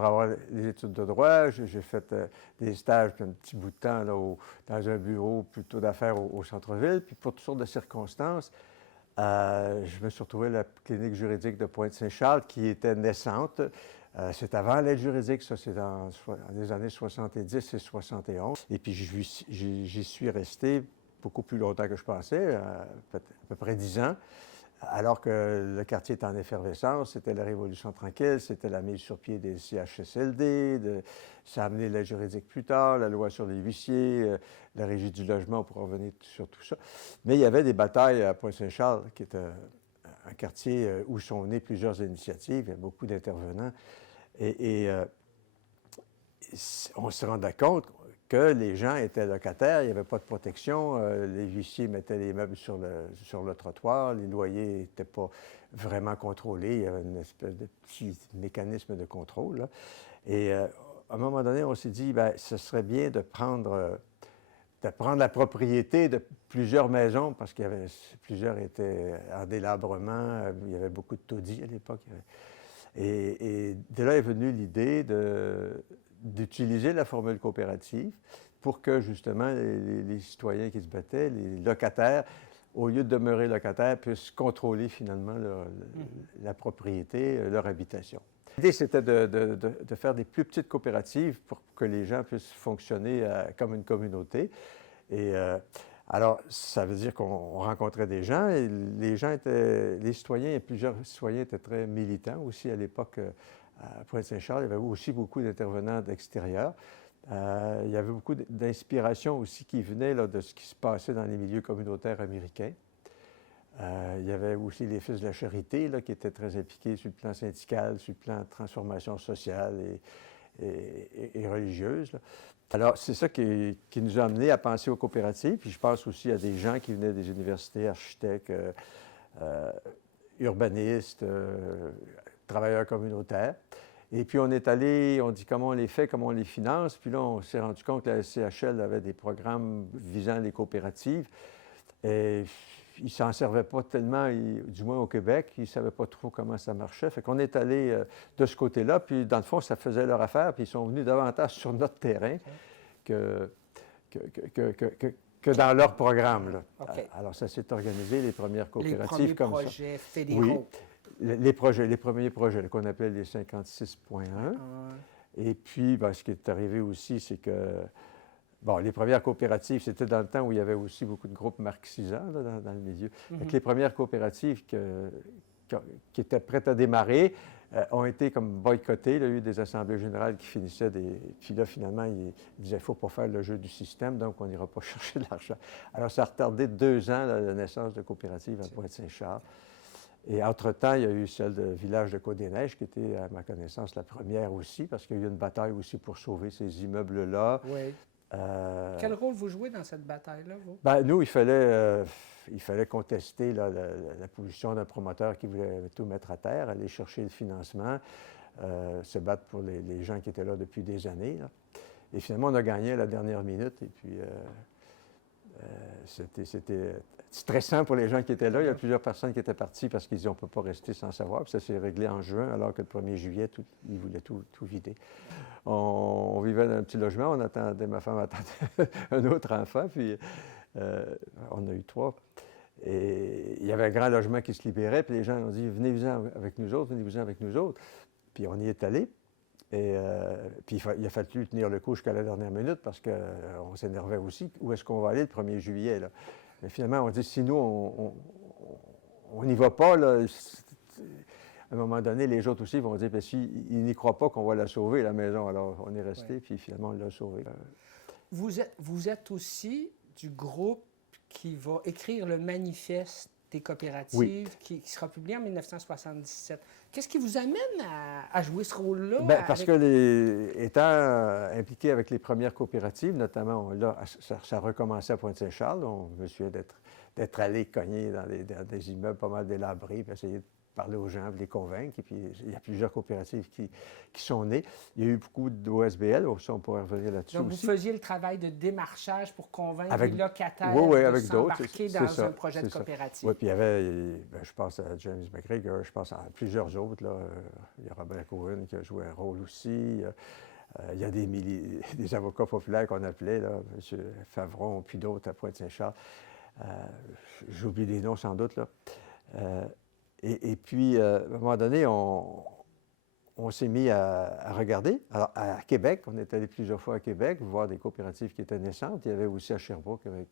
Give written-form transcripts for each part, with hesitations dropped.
après avoir les études de droit, j'ai fait des stages puis un petit bout de temps là, dans un bureau plutôt d'affaires au centre-ville. Puis pour toutes sortes de circonstances, je me suis retrouvé à la clinique juridique de Pointe-Saint-Charles qui était naissante. C'est avant l'aide juridique, ça c'est dans les années 70 et 71. Et puis j'y suis resté beaucoup plus longtemps que je pensais, à peu près 10 ans. Alors que le quartier était en effervescence, c'était la Révolution tranquille, c'était la mise sur pied des CHSLD, ça a amené la juridique plus tard, la loi sur les huissiers, la régie du logement pour revenir sur tout ça. Mais il y avait des batailles à Pointe-Saint-Charles, qui est un quartier où sont nées plusieurs initiatives, il y a beaucoup d'intervenants. Et on se rendait compte que les gens étaient locataires, il n'y avait pas de protection, les huissiers mettaient les meubles sur le trottoir, les loyers n'étaient pas vraiment contrôlés, il y avait une espèce de petit mécanisme de contrôle, là. Et à un moment donné, on s'est dit, bien, ce serait bien de prendre la propriété de plusieurs maisons, parce qu'il y avait plusieurs étaient en délabrement, il y avait beaucoup de taudis à l'époque. Et de là est venue l'idée d'utiliser la formule coopérative pour que, justement, les citoyens qui se battaient, les locataires, au lieu de demeurer locataires, puissent contrôler finalement la propriété, leur habitation. L'idée, c'était de faire des plus petites coopératives pour que les gens puissent fonctionner comme une communauté. Et alors, ça veut dire qu'on rencontrait des gens et les citoyens, et plusieurs citoyens étaient très militants aussi à l'époque. À Pointe-Saint-Charles, il y avait aussi beaucoup d'intervenants d'extérieur. Il y avait beaucoup d'inspiration aussi qui venait là, de ce qui se passait dans les milieux communautaires américains. Il y avait aussi les Fils de la Charité là, qui étaient très impliqués sur le plan syndical, sur le plan de transformation sociale et religieuse, là. Alors, c'est ça qui nous a amenés à penser aux coopératives. Puis je pense aussi à des gens qui venaient des universités, architectes, urbanistes, travailleurs communautaires. Et puis on est allé, on dit comment on les fait, comment on les finance. Puis là, on s'est rendu compte que la SCHL avait des programmes visant les coopératives. Et ils ne s'en servaient pas tellement, du moins au Québec. Ils ne savaient pas trop comment ça marchait. Fait qu'on est allé de ce côté-là. Puis dans le fond, ça faisait leur affaire. Puis ils sont venus davantage sur notre terrain que dans leur programme, là. Okay. Alors ça s'est organisé, les premières coopératives les comme ça. Les premiers projets fédéraux. Oui. Les premiers projets qu'on appelle les 56.1. Et puis, ben, ce qui est arrivé aussi, c'est que, bon, les premières coopératives, c'était dans le temps où il y avait aussi beaucoup de groupes marxisants là, dans le milieu. Donc, les premières coopératives qui étaient prêtes à démarrer ont été comme boycottées. Il y a eu des assemblées générales qui finissaient Puis là, finalement, ils disaient, il ne faut pas faire le jeu du système, donc on n'ira pas chercher de l'argent. Alors, ça a retardé 2 ans la naissance de coopératives à Pointe-Saint-Charles. Et entre-temps, il y a eu celle de Village de Côte-des-Neiges, qui était, à ma connaissance, la première aussi, parce qu'il y a eu une bataille aussi pour sauver ces immeubles-là. Oui. Quel rôle vous jouez dans cette bataille-là, vous? Ben, nous, il fallait contester là, la position d'un promoteur qui voulait tout mettre à terre, aller chercher le financement, se battre pour les gens qui étaient là depuis des années, là. Et finalement, on a gagné à la dernière minute, et puis c'était stressant pour les gens qui étaient là. Il y a plusieurs personnes qui étaient parties parce qu'ils disaient on ne peut pas rester sans savoir. Puis ça s'est réglé en juin, alors que le 1er juillet, ils voulaient tout vider. On vivait dans un petit logement, ma femme attendait un autre enfant, puis on a eu 3. Et il y avait un grand logement qui se libérait, puis les gens ont dit venez-vous-en avec nous autres, venez-vous-en avec nous autres. Puis on y est allé. Et puis il a fallu tenir le coup jusqu'à la dernière minute parce qu'on s'énervait aussi. Où est-ce qu'on va aller le 1er juillet, là? Mais finalement, on dit, si nous, on n'y va pas, là, à un moment donné, les autres aussi vont dire, ben, s'ils n'y croient pas qu'on va la sauver, la maison. Alors, on est resté, puis finalement, on l'a sauvée. Vous êtes aussi du groupe qui va écrire le manifeste des coopératives, oui, qui sera publié en 1977. Qu'est-ce qui vous amène à jouer ce rôle-là? Bien, parce que, étant impliqué avec les premières coopératives, notamment, là, ça recommençait à Pointe-Saint-Charles. On me souviens d'être allé cogner dans des immeubles pas mal délabrés, puis essayer parler aux gens, les convaincre. Et puis, il y a plusieurs coopératives qui sont nées. Il y a eu beaucoup d'OSBL, ça, on pourrait revenir là-dessus Donc, aussi. vous faisiez le travail de démarchage pour convaincre Avec, les locataires oui, de avec d'autres, s'embarquer c'est dans ça, un projet de c'est ça. coopérative. Oui, puis il y avait, je pense à James McGregor, je pense à plusieurs autres. Là. Il y a Robert Cohen qui a joué un rôle aussi. Il y a des avocats populaires qu'on appelait, là, M. Favron, puis d'autres à Pointe-Saint-Charles. J'oublie des noms sans doute. Là. Et puis, à un moment donné, on s'est mis à regarder. Alors, à Québec, on est allé plusieurs fois à Québec voir des coopératives qui étaient naissantes. Il y avait aussi à Sherbrooke avec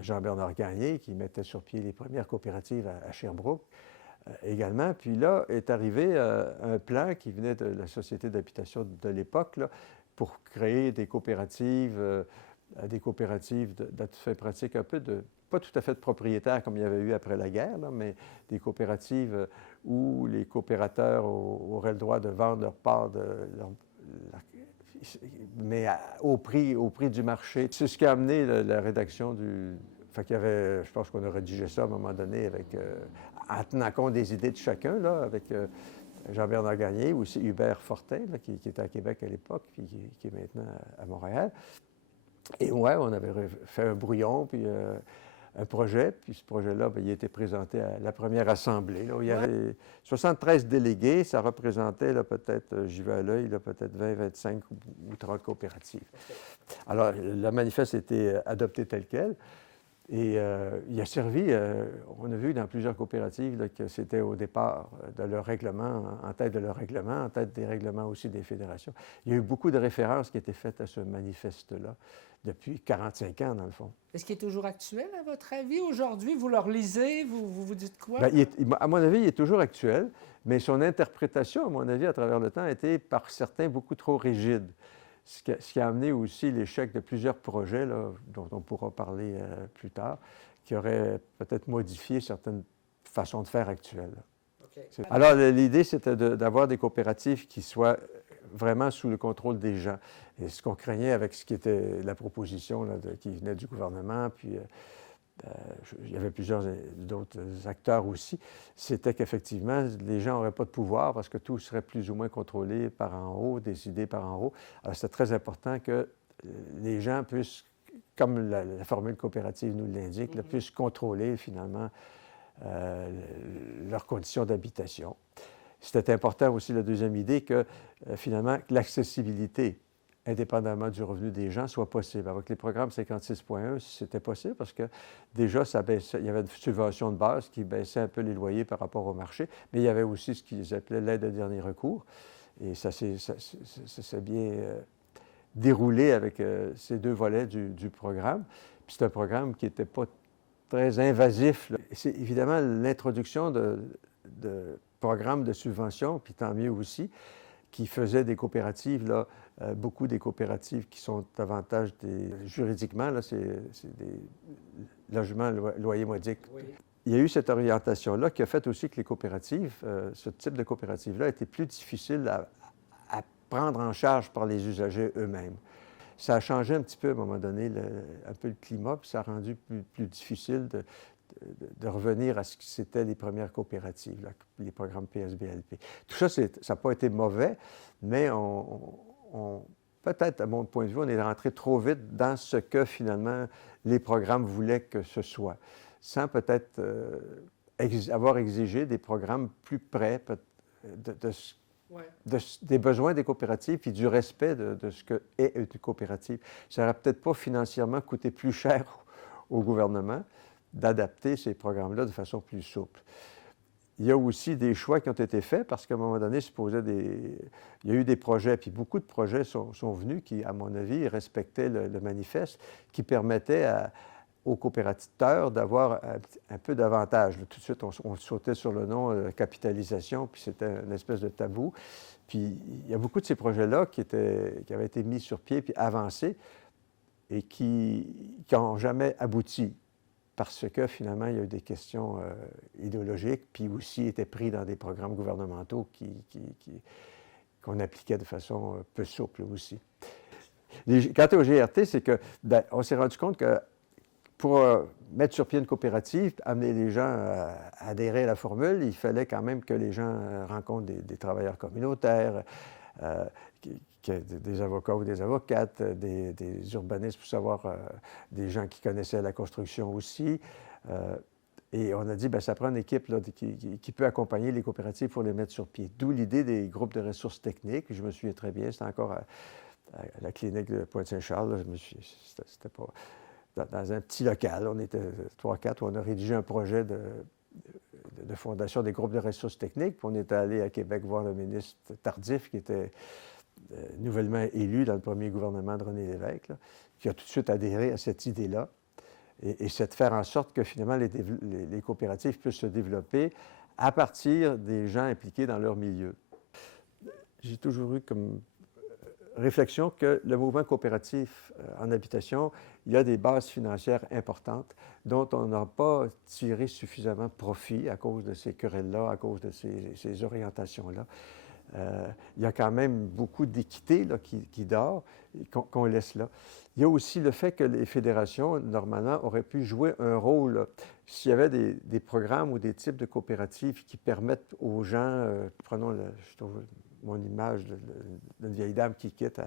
Jean-Bernard Gagné qui mettait sur pied les premières coopératives à Sherbrooke également. Puis là est arrivé un plan qui venait de la Société d'habitation de l'époque pour créer des coopératives de fin pratique un peu pas tout à fait de propriétaires comme il y avait eu après la guerre, là, mais des coopératives où les coopérateurs auraient le droit de vendre leur part mais au prix du marché. C'est ce qui a amené la rédaction du... Fait qu'il y avait, je pense qu'on a rédigé ça à un moment donné en tenant compte des idées de chacun, là, avec Jean-Bernard Gagné, aussi Hubert Fortin, là, qui était à Québec à l'époque, puis qui est maintenant à Montréal. Et ouais, on avait fait un brouillon, puis un projet, puis ce projet-là, bien, il a été présenté à la première assemblée, là, où il y avait 73 délégués, ça représentait là, peut-être, j'y vais à l'œil, peut-être 20, 25 ou 30 coopératives. Alors, le manifeste a été adopté tel quel, et il a servi, on a vu dans plusieurs coopératives là, que c'était au départ de leur règlement, en tête de leur règlement, en tête des règlements aussi des fédérations. Il y a eu beaucoup de références qui étaient faites à ce manifeste-là depuis 45 ans, dans le fond. Est-ce qu'il est toujours actuel, à votre avis, aujourd'hui? Vous le relisez, vous dites quoi? Bien, à mon avis, il est toujours actuel, mais son interprétation, à mon avis, à travers le temps, a été par certains beaucoup trop rigide. Ce qui a amené aussi l'échec de plusieurs projets, là, dont on pourra parler plus tard, qui auraient peut-être modifié certaines façons de faire actuelles. Okay. Alors, l'idée, c'était d'avoir des coopératives qui soient vraiment sous le contrôle des gens. Et ce qu'on craignait avec ce qui était la proposition là, qui venait du gouvernement, puis il y avait plusieurs d'autres acteurs aussi, c'était qu'effectivement, les gens n'auraient pas de pouvoir parce que tout serait plus ou moins contrôlé par en haut, décidé par en haut. Alors, c'est très important que les gens puissent, comme la formule coopérative nous l'indique, puissent contrôler finalement leurs conditions d'habitation. C'était important aussi, la deuxième idée, que finalement, l'accessibilité, indépendamment du revenu des gens, soit possible. Avec les programmes 56.1, c'était possible parce que déjà, ça baissait, il y avait une subvention de base qui baissait un peu les loyers par rapport au marché, mais il y avait aussi ce qu'ils appelaient l'aide de dernier recours. Et ça s'est bien déroulé avec ces deux volets du programme. Puis c'est un programme qui n'était pas très invasif. C'est évidemment l'introduction de programmes de subvention, puis tant mieux aussi, qui faisaient des coopératives, là, beaucoup des coopératives qui sont davantage juridiquement, là, c'est des logements loyer modique. Oui. Il y a eu cette orientation-là qui a fait aussi que les coopératives, ce type de coopérative-là, était plus difficile à prendre en charge par les usagers eux-mêmes. Ça a changé un petit peu à un moment donné, un peu le climat, puis ça a rendu plus difficile de revenir à ce qui c'était les premières coopératives, là, les programmes PSBLP. Tout ça, ça n'a pas été mauvais, mais peut-être, à mon point de vue, on est rentré trop vite dans ce que, finalement, les programmes voulaient que ce soit, sans peut-être avoir exigé des programmes plus près des besoins des coopératives et du respect de ce qu'est une coopérative. Ça n'aurait peut-être pas financièrement coûté plus cher au gouvernement d'adapter ces programmes-là de façon plus souple. Il y a aussi des choix qui ont été faits parce qu'à un moment donné, il y a eu des projets, puis beaucoup de projets sont venus qui, à mon avis, respectaient le manifeste, qui permettaient aux coopérateurs d'avoir un peu d'avantage. Tout de suite, on sautait sur le nom capitalisation, puis c'était une espèce de tabou. Puis il y a beaucoup de ces projets-là qui avaient été mis sur pied puis avancés et qui n'ont jamais abouti parce que finalement, il y a eu des questions idéologiques, puis aussi étaient pris dans des programmes gouvernementaux qu'on appliquait de façon peu souple aussi. Quant au GRT, c'est que on s'est rendu compte que pour mettre sur pied une coopérative, amener les gens à adhérer à la formule, il fallait quand même que les gens rencontrent des travailleurs communautaires, euh, des avocats ou des avocates, des urbanistes pour savoir, des gens qui connaissaient la construction aussi. Et on a dit, bien, ça prend une équipe là, qui peut accompagner les coopératives pour les mettre sur pied. D'où l'idée des groupes de ressources techniques. Je me souviens très bien, c'était encore à la clinique de Pointe-Saint-Charles. C'était pas dans un petit local. On était 3-4 où on a rédigé un projet de fondation des groupes de ressources techniques. Puis on est allé à Québec voir le ministre Tardif, qui était nouvellement élu dans le premier gouvernement de René Lévesque, là, qui a tout de suite adhéré à cette idée-là. Et c'est de faire en sorte que finalement les coopératives puissent se développer à partir des gens impliqués dans leur milieu. J'ai toujours eu comme réflexion que le mouvement coopératif en habitation, il y a des bases financières importantes dont on n'a pas tiré suffisamment profit à cause de ces querelles-là, à cause de ces orientations-là. Il y a quand même beaucoup d'équité là, qui dort, qu'on laisse là. Il y a aussi le fait que les fédérations, normalement, auraient pu jouer un rôle s'il y avait des programmes ou des types de coopératives qui permettent aux gens, prenons je trouve mon image d'une vieille dame qui quitte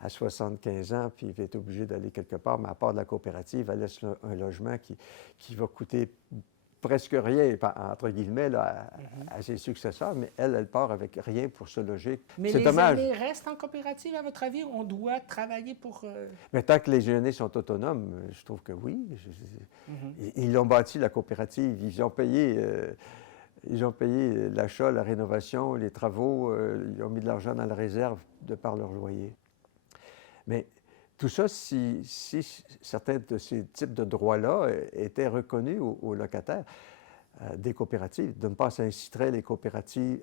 à 75 ans, puis est obligée d'aller quelque part, mais à part de la coopérative, elle laisse un logement qui va coûter presque rien, entre guillemets, là, à ses successeurs, mais elle part avec rien pour se loger. Mais c'est les dommage. aînés restent en coopérative, à votre avis? On doit travailler pour... Mais tant que les aînés sont autonomes, je trouve que oui. Ils l'ont bâti, la coopérative. Ils ont payé l'achat, la rénovation, les travaux. Ils ont mis de l'argent dans la réserve de par leur loyer. Mais tout ça, si certains de ces types de droits-là étaient reconnus aux locataires des coopératives, d'une part, ça inciterait les coopératives,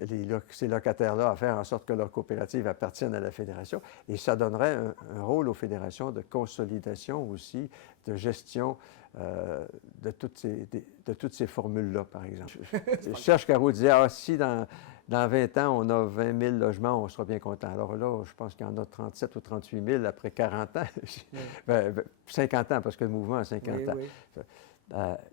ces locataires-là à faire en sorte que leur coopérative appartienne à la fédération, et ça donnerait un rôle aux fédérations de consolidation aussi, de gestion de toutes ces formules-là, par exemple. Serge Caro disait, si dans 20 ans, on a 20 000 logements, on sera bien content. Alors là, je pense qu'il y en a 37 ou 38 000 après 40 ans. 50 ans, parce que le mouvement a 50 ans. Oui.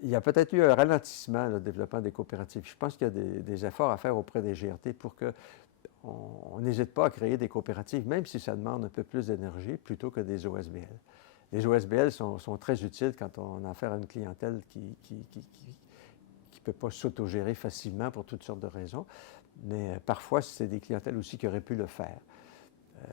Il y a peut-être eu un ralentissement, le développement des coopératives. Je pense qu'il y a des efforts à faire auprès des GRT pour qu'on n'hésite pas à créer des coopératives, même si ça demande un peu plus d'énergie, plutôt que des OSBL. Les OSBL sont très utiles quand on a affaire à une clientèle qui ne peut pas s'autogérer facilement pour toutes sortes de raisons. Mais parfois, c'est des clientèles aussi qui auraient pu le faire.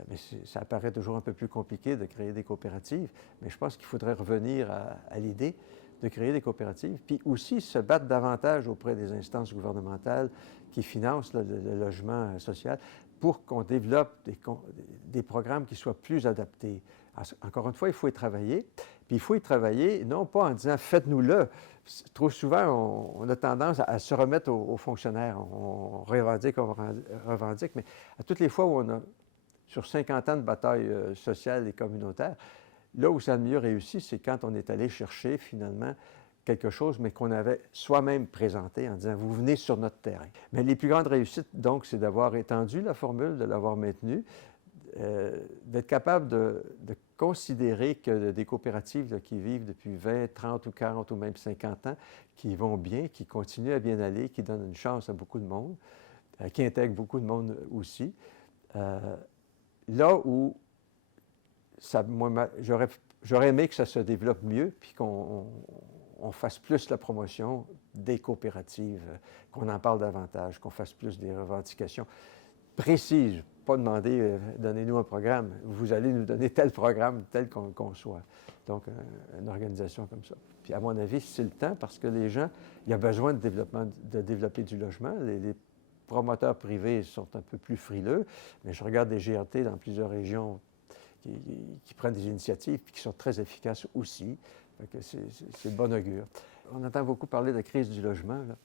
Mais ça apparaît toujours un peu plus compliqué de créer des coopératives. Mais je pense qu'il faudrait revenir à l'idée de créer des coopératives, puis aussi se battre davantage auprès des instances gouvernementales qui financent le logement social pour qu'on développe des programmes qui soient plus adaptés. Encore une fois, il faut y travailler. Puis il faut y travailler, non pas en disant « faites-nous-le ». Trop souvent, on a tendance à se remettre aux fonctionnaires. On revendique, mais à toutes les fois où on a, sur 50 ans de bataille sociale et communautaire, là où ça a le mieux réussi, c'est quand on est allé chercher finalement quelque chose, mais qu'on avait soi-même présenté en disant « vous venez sur notre terrain ». Mais les plus grandes réussites, donc, c'est d'avoir étendu la formule, de l'avoir maintenue, d'être capable de considérer que des coopératives là, qui vivent depuis 20, 30 ou 40 ou même 50 ans, qui vont bien, qui continuent à bien aller, qui donnent une chance à beaucoup de monde, qui intègrent beaucoup de monde aussi. Là où j'aurais aimé que ça se développe mieux, puis qu'on fasse plus la promotion des coopératives, qu'on en parle davantage, qu'on fasse plus des revendications précises. Pas demander, donnez-nous un programme, vous allez nous donner tel programme, tel qu'on conçoit. Donc, une organisation comme ça. Puis, à mon avis, c'est le temps parce que les gens, il y a besoin de développer du logement. Les promoteurs privés sont un peu plus frileux, mais je regarde des GRT dans plusieurs régions qui prennent des initiatives et qui sont très efficaces aussi. C'est de bon augure. On entend beaucoup parler de la crise du logement, là.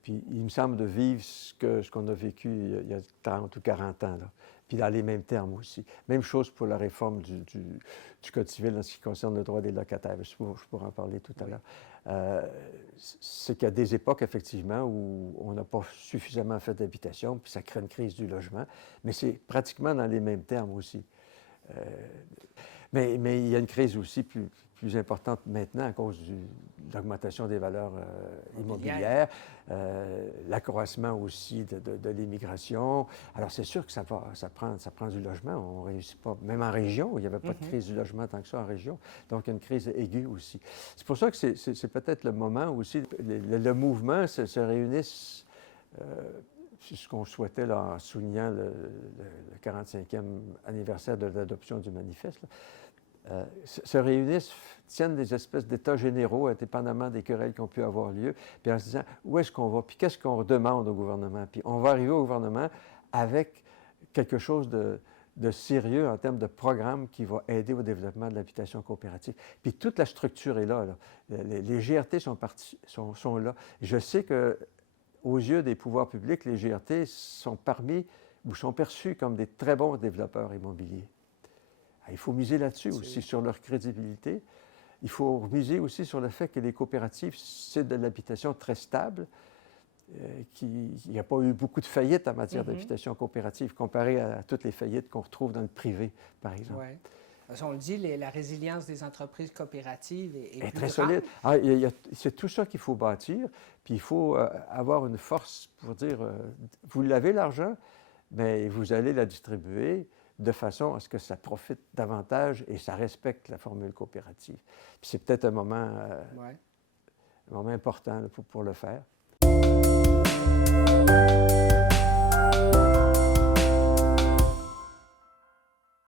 Puis il me semble de vivre ce qu'on a vécu il y a 30 ou 40 ans, là. Puis dans les mêmes termes aussi. Même chose pour la réforme du Code civil en ce qui concerne le droit des locataires. Je pourrais en parler tout à l'heure. C'est qu'il y a des époques, effectivement, où on n'a pas suffisamment fait d'habitation, puis ça crée une crise du logement. Mais c'est pratiquement dans les mêmes termes aussi. Mais il y a une crise aussi plus plus importante maintenant à cause de l'augmentation des valeurs immobilières, l'accroissement aussi de l'immigration. Alors, c'est sûr que ça prend du logement. On ne réussit pas, même en région, il n'y avait pas de crise du logement tant que ça en région. Donc, il y a une crise aiguë aussi. C'est pour ça que c'est peut-être le moment aussi, le mouvement se réunisse. C'est ce qu'on souhaitait là, en soulignant le 45e anniversaire de l'adoption du manifeste, se réunissent, tiennent des espèces d'états généraux, indépendamment des querelles qui ont pu avoir lieu, puis en se disant où est-ce qu'on va, puis qu'est-ce qu'on demande au gouvernement. Puis on va arriver au gouvernement avec quelque chose de sérieux en termes de programme qui va aider au développement de l'habitation coopérative. Puis toute la structure est là. Les GRT sont là. Je sais que aux yeux des pouvoirs publics, les GRT sont perçus comme des très bons développeurs immobiliers. Il faut miser là-dessus aussi, sur leur crédibilité. Il faut miser aussi sur le fait que les coopératives, c'est de l'habitation très stable, qu'il n'y a pas eu beaucoup de faillites en matière d'habitation coopérative comparé à toutes les faillites qu'on retrouve dans le privé, par exemple. Ouais. On le dit, la résilience des entreprises coopératives est très solide. C'est tout ça qu'il faut bâtir, puis il faut avoir une force pour dire, vous l'avez l'argent, mais vous allez la distribuer de façon à ce que ça profite davantage et ça respecte la formule coopérative. Puis c'est peut-être un moment important là, pour le faire.